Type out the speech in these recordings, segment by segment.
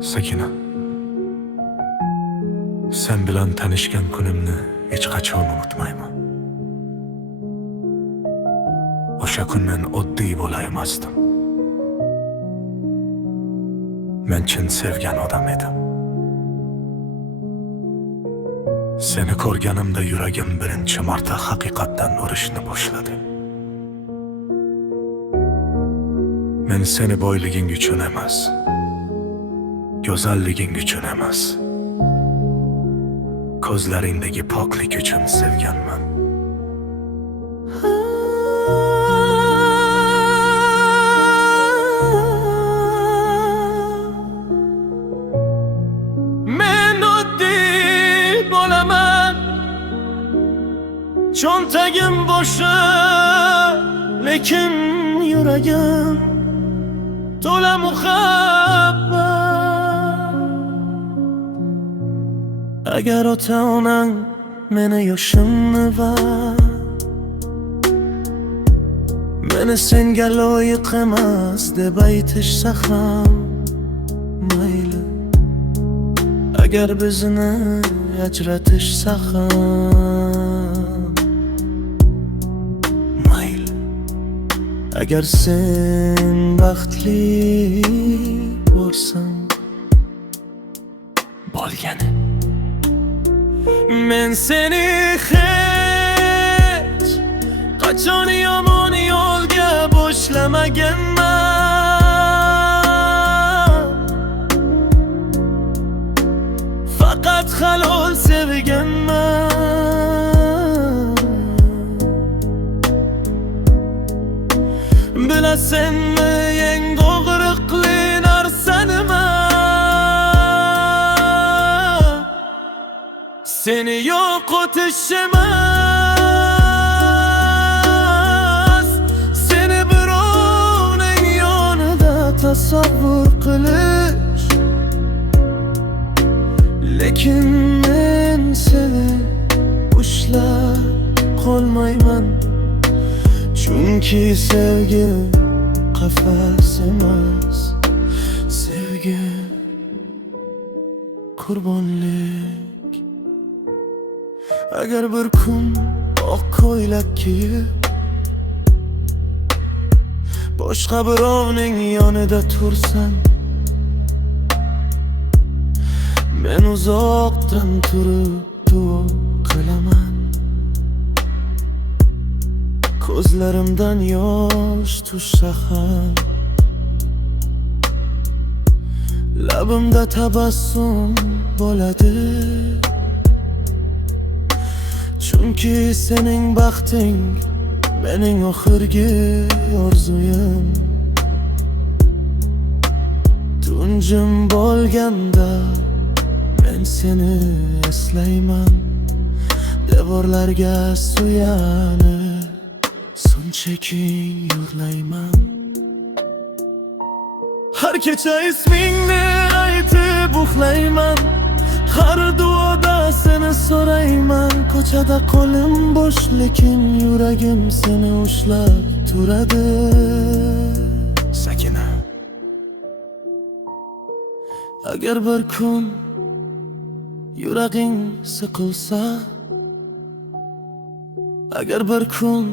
Sakina, sen bilan tanishgan kunimni hech qachon unutmayman. O'sha kun men oddiy bola emasdim. Men chin sevgan odam edim. Seni ko'rganimda yuragim birinchi marta haqiqatdan urishni boshladi. Men seni boyliging uchun emas, go'zalliging uchun emas, ko'zlaringdagi poklik uchun sevganman. Men oddiy bo'laman, cho'ntagim bo'shiq, lekin yuragim to'la muhabbat. Agar ota-onang meni yoshimni va meni senga loyiq emas deb aytishsa ham mayli. Agar bizni ajratishsa ham mayli. Agar sen baxtli bo'lsang bo'lgani, men seni hech qachon yomon yo'lga boshlamaganman. Faqat halol sevganman. Bilasanmi eng to'g'riqli narsa nima? Seni yo'qotish emas, seni birovning yonida tasavvur qilish. Lekin men seni ushlab qolmayman, chunki sevgi qafas emas, sevgi qurbonlik. Agar bir kun oq ko'ylak kiyib boshqa birovning yonida tursan, men uzoqdan turib duo qilaman. Ko'zlarimdan yosh tushsa ham labimda tabassum bo'ladi, chunki sening baxting mening oxirgi orzuyim. Tunjim bo'lganda men seni eslayman, devorlarga suyanib shunchaki yig'layman. Har kecha ismingni aytib uxlayman, har duoda seni so'rayman. Ko'chada qo'lim bo'sh, lekin yuragim seni ushlab turadi. Sakina, Agar bir kun yuraging siqilsa, agar bir kun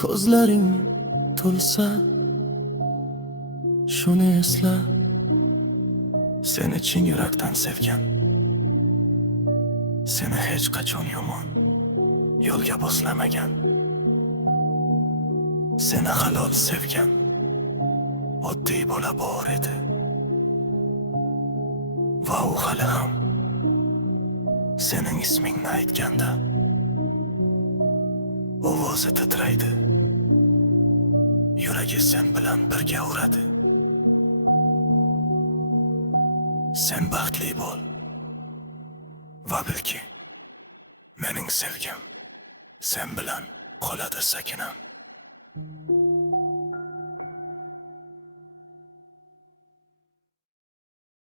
ko'zlaring to'lsa, shuni esla, seni chin yurakdan sevgan, seni hech qachon yomon yo'lga boshlamagan, seni halol sevgan oddiy bola bor edi. Va u hali ham sening ismingni aytganda ovozi titraydi, yuragi sen bilan birga uradi. Sen baxtli bo'l va bilki, mening sevgim sen bilan qoladi Sakinam.